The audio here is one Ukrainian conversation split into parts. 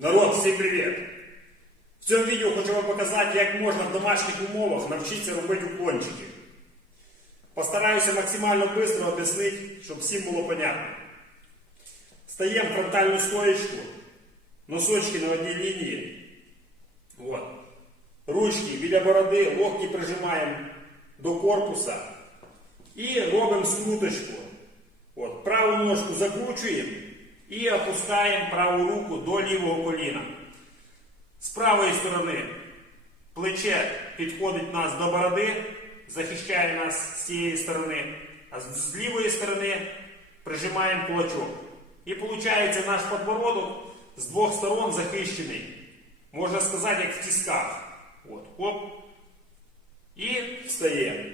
Народ, всім привіт! В цьому відео хочу вам показати, як можна в домашніх умовах навчитися робити уклончики. Постараюся максимально швидко об'яснити, щоб всім було понятно. Стаємо в фронтальну стоечку, носочки на одній лінії. От. Ручки біля бороди, локті прижимаємо до корпуса і робимо скруточку. От. Праву ножку закручуємо І опускаємо праву руку до лівого коліна. З правої сторони плече підходить нас до бороди, захищає нас з цієї сторони, а з лівої сторони прижимаємо кулачок. І виходить наш подбородок з двох сторон захищений. Можна сказати, як в тисках. От, оп. І встаємо.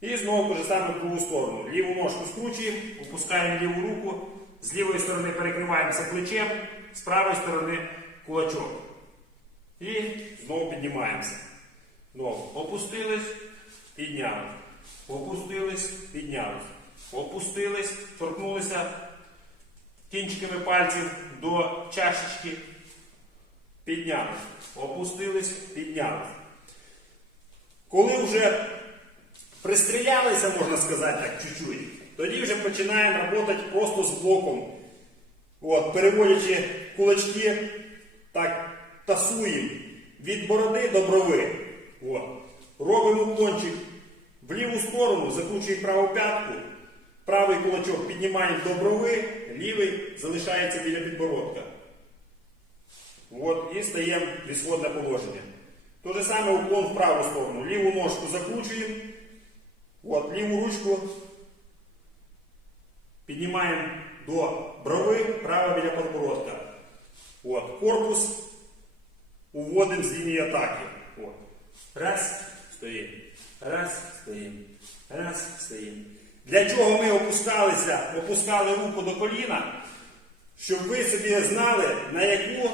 І знову ж саме в другу сторону. Ліву ножку скручуємо, опускаємо ліву руку, з лівої сторони перекриваємося плечем, з правої сторони кулачок. І знову піднімаємося. Знову опустились, піднялись. Опустились, піднялись. Опустились, торкнулися кінчиками пальців до чашечки. Піднялись. Опустились, піднялись. Коли вже пристрілялися, можна сказати так, чуть-чуть, тоді вже починаємо працювати просто з блоком. От, переводячи кулачки, так тасуємо від бороди до брови. От. Робимо кончик в ліву сторону, закручуємо праву п'ятку, правий кулачок піднімаємо до брови, лівий залишається біля підбородка. От, і стаємо в ісходне положення. То же саме уклон в праву сторону. Ліву ножку закручуємо, от, ліву ручку піднімаємо до брови, права біля подбородка. От, корпус уводимо з лінії атаки. От. Раз, стоїмо. Раз, стоїмо. Раз, стоїмо. Для чого ми опускалися, опускали руку до коліна, щоб ви собі знали, на яку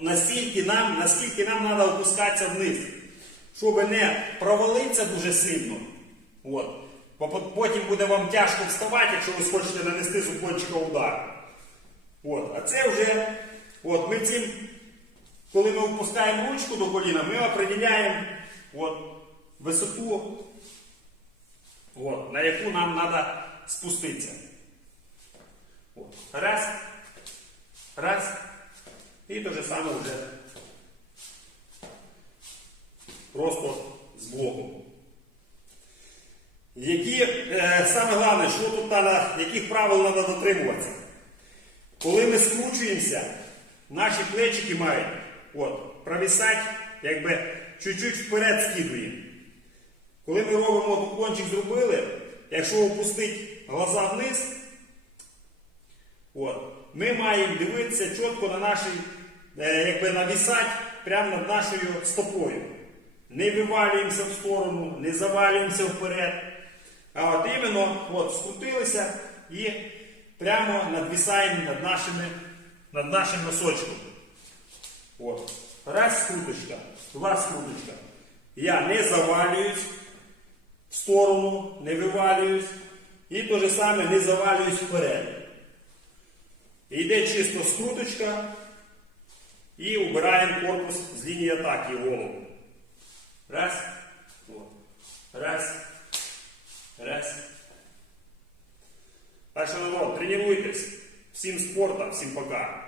наскільки нам, наскільки нам треба опускатися вниз. Щоб не провалитися дуже сильно. От. Потім буде вам тяжко вставати, якщо ви схочете нанести з уклончика удар. От. А це вже, от, ми цим, коли ми опускаємо ручку до коліна, ми определяємо от, висоту, от, на яку нам треба спуститися. От. Раз. Раз. І те же саме вже просто з блоком. Які, е, саме головне, що тут треба, яких правил треба дотримуватися? Коли ми скручуємося, наші плечики мають от, провисати, якби чуть-чуть вперед скидуємо. Коли ми робимо кончик зробили, якщо опустити глаза вниз, От. Ми маємо дивитися чітко на нашій, е, якби навісати прямо над нашою стопою. Не вивалюємося в сторону, не завалюємося вперед. А от іменно от, скрутилися і прямо надвісаємо над, нашими, над нашим носочком. От. Раз скруточка, два скруточка. Я не завалююсь в сторону, не вивалююсь. І те же саме не завалююсь вперед. Йде чисто скруточка і убираємо корпус з лінії атаки голову. Раз. Раз. Раз. Так що, народ, тренуйтесь. Всім спорта, всім пока.